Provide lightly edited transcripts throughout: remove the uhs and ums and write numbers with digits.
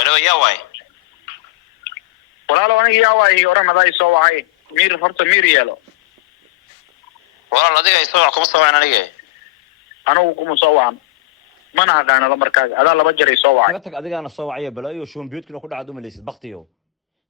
ولو يا واي walaalo aniga yaa waay oranada ay soo wacay miir horta miir yeelo والله adiga ay soo kuma soo aniga anigu kuma soo waan mana hadaanada markaas adaa laba jeer ay soo wacay tag adigana soo wacay balaayo shoombiyoodkina ku dhacdo ma leesid baqtiyo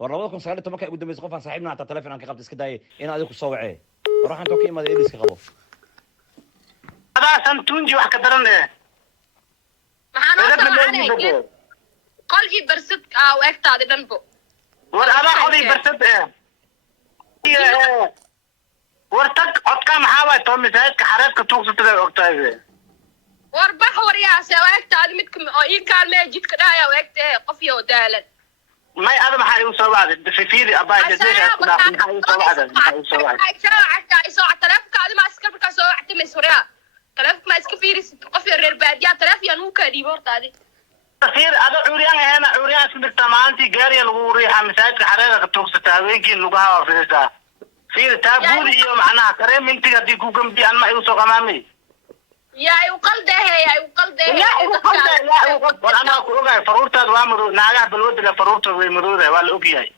war 2019 markay ugu dambeysay qofan saaxiibna hata telefoon aan ka qabtay iska daayay in adigu soo wacay waxaan ka imaday eedis ka qabo adaa san tunji wax ka daran maxaan qol ii barsad oo egtaadi dhanbo war adaa qolii barsad war tag codka maxaa way too misaajidka xareedka tuugsatada ogtahay war bax waryaas oo egtaadi mid oo ii kaalmee jidka dhaaya oo egtay qof iyo daalan may ada maxaa igu soo wacday fifiidi abaa dadasha maxaa igu soo wacday ay soo telefonkaadi ma iska markaa soo wactay masuriya telefonka ma iska fiiris qof iyo reer baadiya telefoon uu ka dhiibo hortaadi fiir ada curiyaan ahna curiyaan sidii maantii gaariga lagu riixaa misaajidka xareedka tuugsata haweenkii lugaha fiirisa fiir taabudi iyo macnaha kareemintiga hadii ku gambiyaan ma igu soo qamaamay yaa u qaldahay war anaa ku ogahay faruurtaad waa madow naagaha balwada faruurta way madowdahay waa la ogyahay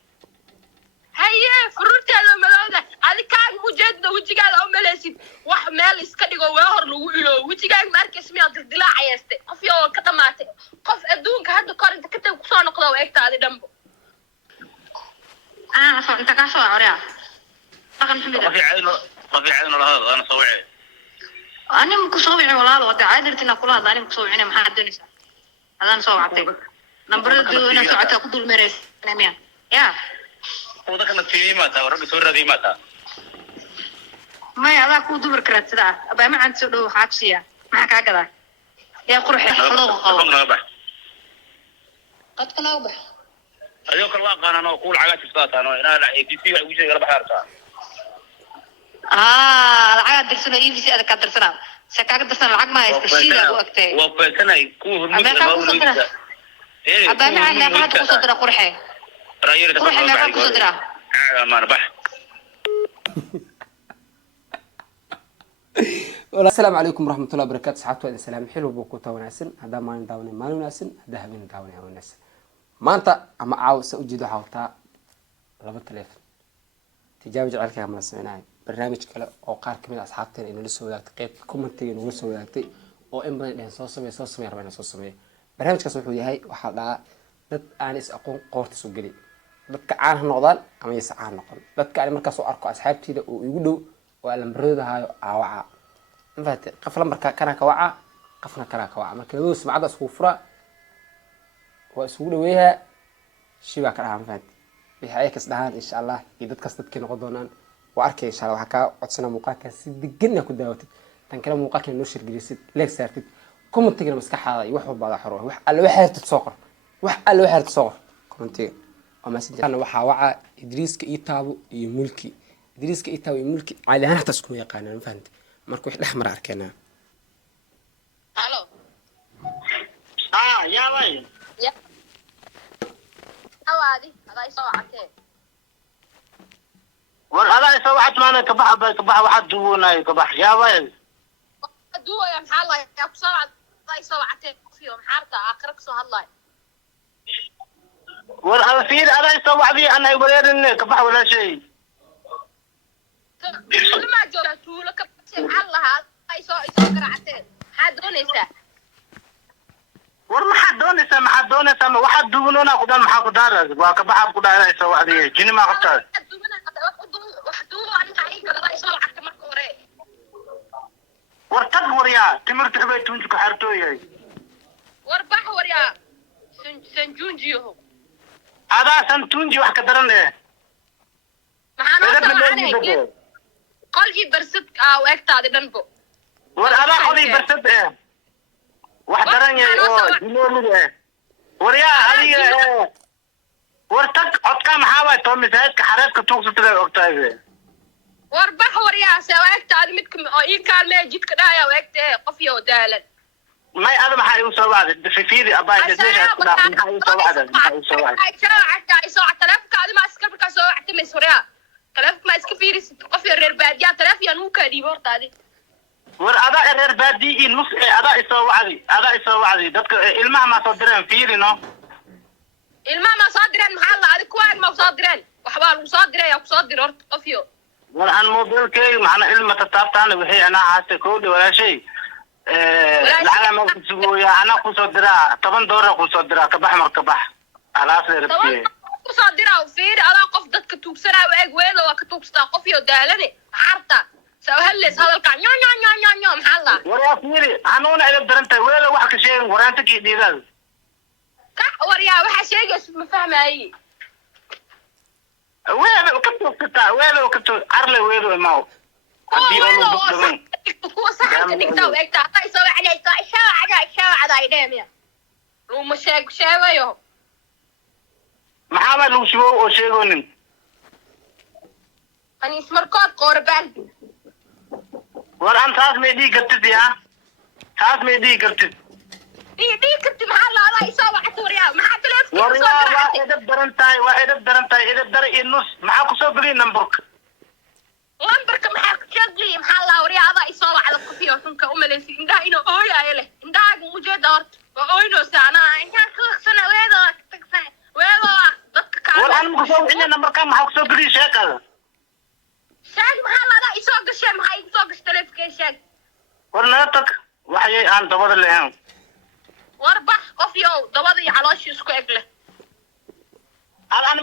haye faruurtaada madowda adikaan ujeedada wajigaada oo maleesid wax meel iska dhigo waa hor lagu ilo wajigaaga markaas miyaad dilaacayeeste qof yoo ka dhamaatay qof adduunka hadda kor inta ka tag ku soo noqdo eegtaadi dhanbo soo inta ka soo coriya dhaqan xumida qafi caadina la hada ana soo wacay أنا مكسوم يعني والله وده عادلتي نقولها أنا مكسوم يعني ما حد دنيس هذا أنا سوعتي نبرد أنا سوعتي أخذ المريس نميا يا وده كانت في ماتا وربي سورة دي ماتا ما هذا كود بركرت ده أبى ما عند سلو حاجة ما كذا يا قرحي حلو خلاص قد كنا وبح أيوة كل واقع أنا أقول على تفصيلات أنا لا يكفي وش يقرب حارتها العقد درسنا إيفي هذا كان درسنا سكاك درسنا العقد ما يستشيل وقتي وفلتنا يكون أبى ما عندنا ما تقول صدره قرحي قرحي ما تقول صدره ما ربح السلام عليكم ورحمة الله وبركاته صحابتي وإذا سلام حلو بوكوتا وناسن هذا ما نداوني ما ناسن هذا هبين داوني وناسن ما أنت أما عاوز أوجد حاوتا لما تلف تجاوز على كلام السمعناي برنامج كله أو قار كمل أصحابتين إنه لسه وياك قيب كومنتين إنه لسه وياك أو إن بدنا صوصمي ربنا صوصمي برنامج كسوحو هاي وحلا dad aan is aqoon qoorta soo gali dadka aan noqdaan ama is aan noqon dadka aan markaas soo arko asxaabtiida oo igu dhow oo lambaroodahayo aawaca infaat qof lambarka kana ka waca qofna kana ka waca marka labada sumcada isku fura waa isugu dhaweeyaa shiba ka dhahan faat wixii ay kas dhahan insha Allah iyo dadkaas dadkii noqon doonaan waa arkay insha Allah waxa ka codsana muuqaalka si degan ku daawatid tan kale muuqaalka noo shirgelisid like saartid commentiga maskaxaada iyo wax walba xoro wax alla waxaad soo qor wax alla waxaad soo commentiga ama sidana waxa waca Idriiska Itaabo iyo Mulki Idriiska Itaabo iyo Mulki cali ahaan xataa isku yaqaanaan faant marka wax dhaxmar arkayna halo يا وي يا أوادي هذا يسوعته والله سوعت ما كبح واحد دونا كبح يا وي دو يا محل يا بسرعة هذا يسوعته فيهم حارته آخرك سو هالله والله في هذا سوع لي أنا يقول لي كبح ولا شيء كل ما جرتوا لك محل هذا يسوع قرعته حد دونيسه والله ما حد دونيسه ما واحد دونا قدام محل قدار وكبح قدار سوع لي جني ما قبتها ورتق وريا تمرت حبيت تونجك حرتوي وربح وريا سنجونجيهم هذا سنتونجي wax ka daran qolkii barsad oo egtaadi dhanbo war ada qolii barsad wax daran yahay oo jinoolida wariya adiga war tag codka maxaa way too misaajidka xareedka tuugsatada ogtahay warbax waryaas oo egtaadi mid oo ii kaalmee jidka dhaaya oo egtay qof iyo daalan may ada maxaa igu soo wacday fifiidi abaa dadasha maxaa igu soo wacday ay soo telefonkaadi ma iska markaa soo wactay masuriya telefonka ma iska fiiris qof iyo reer baadiya telefoon uu ka dhiibo hortaadi war ada reer baadiyi nus ada isoo wacday dadka ilmaha ma soo direen fiirino ilmaha ma soo direen maxaa la adiga kuwaan ma soo direen waxbaa lagu soo diray yaa ku soo dir horta qofyo والآن موبيلكي معنا علم تتابعنا وهي أنا عاست كود ولا شيء العالم ما تسوي أنا خصو درا طبعا دورة خصو درا كبح مركبح على أصل ربكي ku soo diraa fiir ala qof dadka tuugsanaa eeg weedo waa ka tuugstaa qofyo daalane harta soo halees hadalka nyo maxaa la ورا فيري أنا إذا درنت ولا واحد شيء ورانتك يدير ka waryaa waxa sheegaysid ma fahmaayi وين كنت وين عرلي وين ما هو kuwa saxanka dhigtaa u egtaa ay soo wacnayso shaaca ay dheemiya luma sheegayo محمد لو شو أو شيء قولن أنا اسمركات قربان والآن ثلاث ميدي قرتت يا ثلاث ميدي قرتت دي كنت محل الله يسوى عطوريا ما حد لا والله واحد بدرنتاي إذا بدر النص معاك صبري نمبرك لمبرك محاك شغلي محل الله وريا الله يسوى على الكوفية وتنك أمليسي إندا إنو أويا إله إندا موجود أرت وأوينو سانا إندا كخسنا ويدا تكسنا ويدا والآن مكسو إني نمبرك معاك صبري شكل شاك محل الله يسوى قشي محاك يسوى قشتلف كي شاك ورناتك وحي عن دبر اللي هم واربح قفيو دبضي على شي اسكو اقله الآن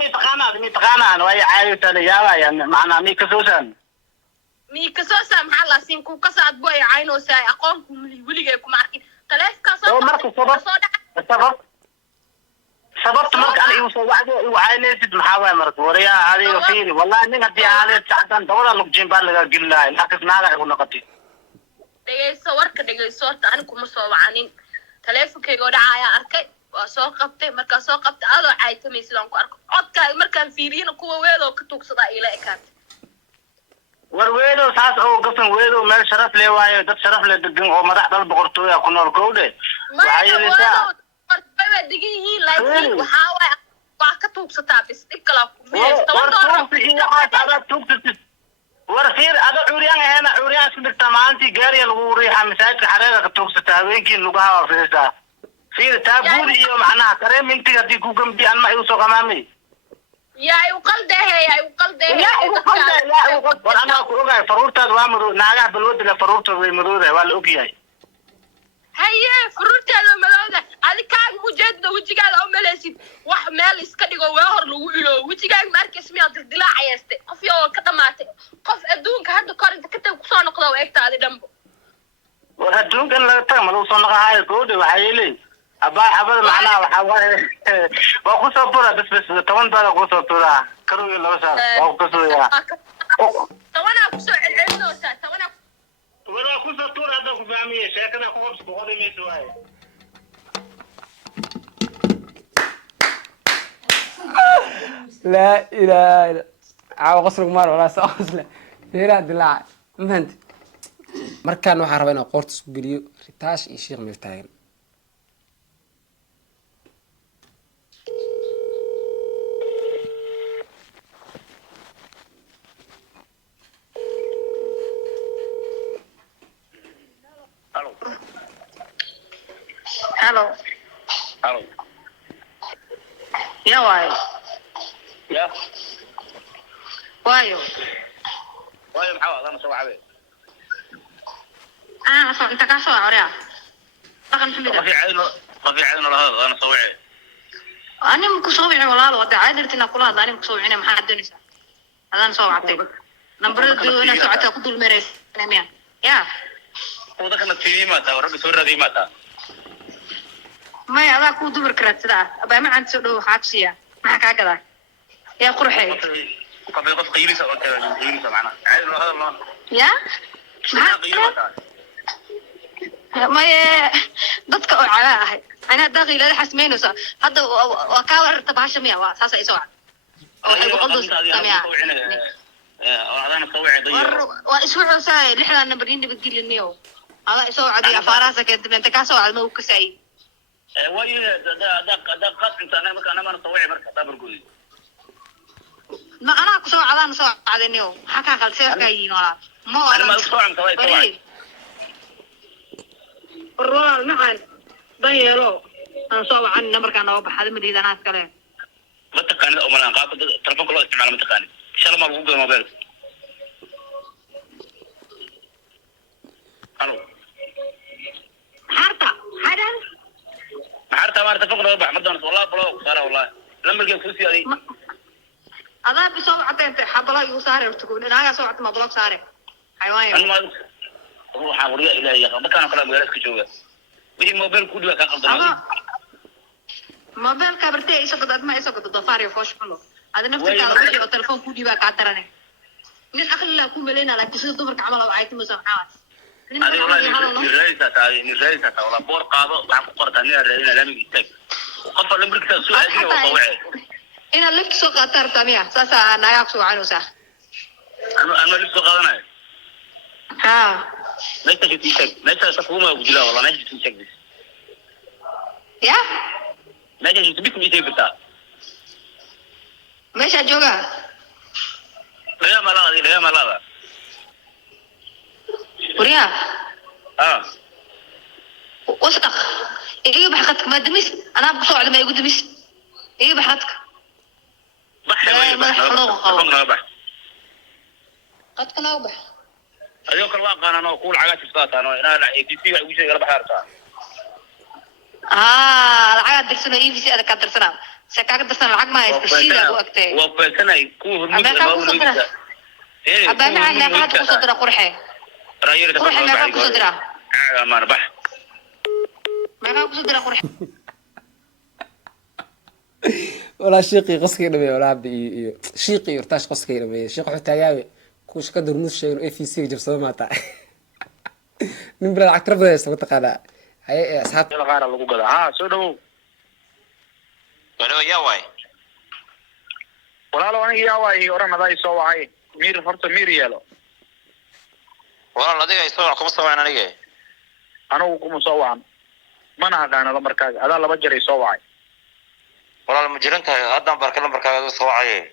ميتقانا وهي عايشة ليالا يعني معنا ميكسوسا ميكسوسا محل سينكو كساد بوي عينو ساي أقومكم وليكم عارفين تلاف كساد سببت مرك أنا يوصل واحد وعينيت محاوى مرك وريا هذه وفيني والله إني هدي عليه ساعتين دورة لقجين بالله قل لا لكن ناقة يقول نقطي dhegeyso warka dhegeyso horta anigu kuma soo wacanin taleefankayga oo dhacaya arkay waa soo qabtay markaa soo qabtay adoo caaytamay sidaan ku arko codkaaga markaan fiiriyana kuwa weedoo ka tuugsadaa ila ekaatay war weedo saas oo gafan weedo meel sharaf leh waayo dad sharaf leh degan oo madax dal boqortooyo ku nool kowde waxaa degan yihiin laakiin waxaa waay waa ka tuugsataa bis dhib kala ورخير هذا عريان هنا عريان سبك تمانتي جاري الغوري حمسات حرارة توكسة وينكي لقاها وفيسا في تابودي يوم أنا كريم منتي قدي كوكم بي أنا ما يوصل أمامي يا يقل ده وأنا أقول فرورتا دوامرو ناجح بالود لفرورتا ويمرودة والأوكي هيا فرورتاada madowda adikaaga ujeedada wajigaaga oo maleesid wax meel iska dhigo waa hor lagu ilo wajigaaga markaas miyaa dildilaacayste qof yoo ka dhamaatay qof adduunka hadda korinta ka tag ku soo noqdo eegtaadi dhanbo war adduunkan la tag ma soo noqahay koode waxay leey abaa xabada macnaa waxa waaye waa ku soo fura bas 10 doolar ku soo tura karuyo laba saar waa ku soo yaa tawana ku soo celcelinoosa tawana ولا كنت طول هذا فهميه شاكنا خبز بقول لي سواي لا إله إلا عاو قصرك مار ولا سأصله فيرا دلع مهند مركان waxaa rabaa inaan qoorta isku geliyo ritash iyo sheekh miftaagan Hello. يا واي. يا. وايو. وايو محاول أنا سوى عبيد. أنت كاسو عريا. لكن حميدة. رفيع عينه لهذا أنا سوى عيد. أنا مكسوبي ولا لا وده عادي رتنا كلها ده أنا مكسوبي أنا محل دنيسة. هذا أنا سوى عبيد. نبرد أنا سويته كل المريض. نعم يا. هو ده كان التيمات أو ربي سورة ديماتا. ما هذا كود دبر كرت ده أبى ما عند سلو حابسية ما كذا يا قرحي قبل قف قيلسة أو كذا قيلسة معنا عادي هذا الله يا ما ضدك على أنا داخل لا حسمين وصار هذا وكاور تبعش مية واساس يسوع أو يقول سميع هذا أنا سوي عضية وأسبوع ساي لحنا نبرين بتجيل النيو هذا يسوع عضية فراسك أنت كاسو على الموقع ساي وين ده قط انت انا ما نطوعي مركز دبر قولي ما انا كسو عدان سو عدنيو حكا خلسير كاين ولا ما انا ما اسوع متوي الرول معن ضيرو انا سو عن نمبر كان او بخاد مديدانات كله تقاني او ملان قاطع تلفون كله استعمال ما تقاني ان شاء الله ما بقول موبايل الو حارتا هذا حارتا ما تلفون كله بح مدن والله بلو صار والله لما لقيت فلوسي هذه هذا بسوي عطيت حبلا يوساري وتقول انا سويت ما بلوك ساري حيوان انا ما روح وريا الى يا ما كان كلام ويرسك جوجا وجي موبايل كله كان قلدنا موبايل كبرتي ايش قد ما ايش قد ضفاري فوش حلو هذا نفس الكلام اللي التليفون كودي بقى قاطرني من اخر لا كو ملينا لا تسد دبرك عمل او عيت مسامحات هذه والله الرئيسة والله بور قاضي وعم قرط أنا الرئيسة لم يجتك وقفل لمرك تسوي أجنبي وطوعي أنا لفت سوق أثر تانية ساسا أنا يقصو عنو سا أنا لفت قاضي ها ليس جتيشك ليس تفهمه وجلا والله ليس جتيشك بس يا ليس جتبيك ميتي بتاع ماشي أجوغا لا ما لا وريا وسط إيه بحقتك ما دمس أنا بقصو على ما يقول دمس إيه بحقتك بح قد كنا وبح أيوة كل واقع أنا أقول عقات فسات أنا لا يكفي وش يقرب حارتها العقد درسنا إيه في سيادة كان درسنا سكاك درسنا العقد ما يستشير وقتي وفسنا يكون أبا معنا ما حد قصدنا قرحي قرحي ما حد قصدنا ما ربح ما حد قصدنا قرحي ولا شيقي قصكي دمي ولا عبد شيقي يرتاش قصكي دمي شيق حتى ياوي كوش قدر نص شيء اي في سي جبسه ما تاع نمبر العترة بس متقالا هاي اصحاب الغار lagu gada soo dhaw walaal yaa way walaalo aniga yaa way oranada ay soo wacay mir horta mir yeelo walaal adiga ay soo kuma soo aniga anigu kuma soo waan mana hadana lambarkaaga adaa laba jeer ay soo wacay walaal ma jiran tahay haddaan barka lambarkaaga soo wacay